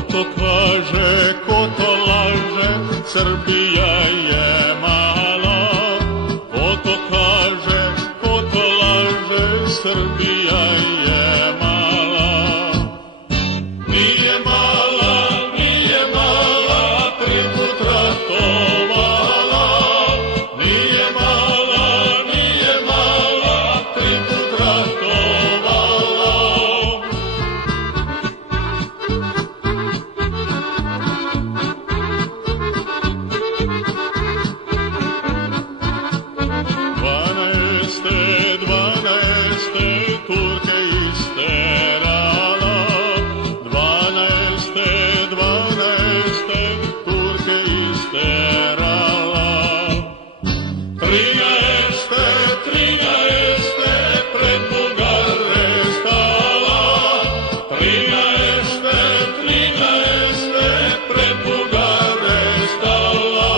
to kaže, ko to laže, Srbija je mala. Ko to kaže, ko to laže, Srbija je mala. Nije mala, nije mala, 3 put ratovala. Nije mala, nije mala, 3 put ratovala. Dvanaeste Turke isterala, 12. Turke isterala. 13. pred Bugare stala, 13. pred Bugare stala.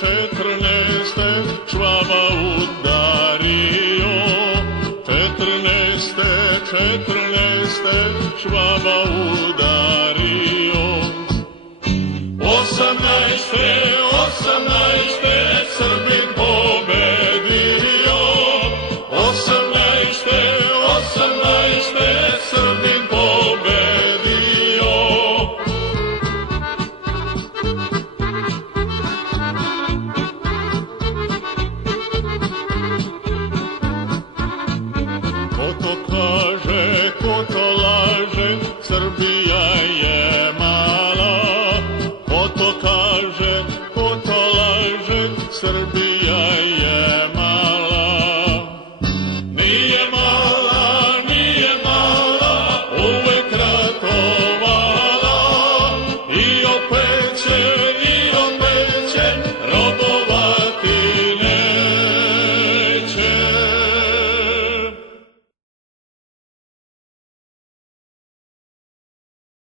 Četrnaeste Švaba udario, 14. Švaba udario. 18. Srbin pobedio, 18. Srbin pobedio. Ko to kaže,